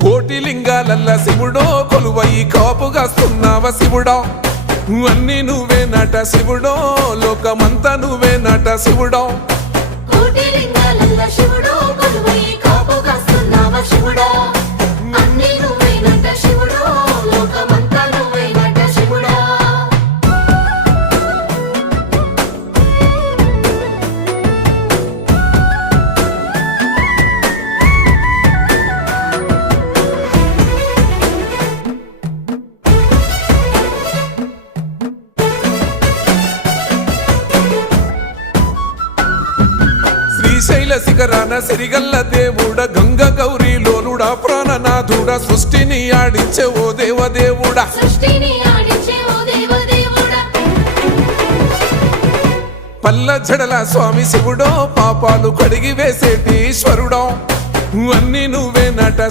కోటి లింగాలల్ల శివుడో కొలువై కాపుగాస్తున్నావ శివుడా అన్ని నువ్వే నట శివుడో లోకమంతా నువ్వే నట శివుడో కోటి లింగాలల్ల శివుడో కొలువై కాపుగాస్తున్నావ శివుడా అన్ని నువ్వే నట శివుడో లోకమంతా నువ్వే నట శివుడా శ్రీశైల శిఖరాన సిరిగల్ల దేవుడ గంగ గౌరీ లోలుడా ప్రాణనాథుడా సృష్టిని ఆడించే ఓ దేవదేవుడా సృష్టిని ఆడించే ఓ దేవదేవుడా పల్ల జడల స్వామి శివుడో పాపాలు కడిగి వేసేటి ఈశ్వరుడో అన్ని నువ్వే నట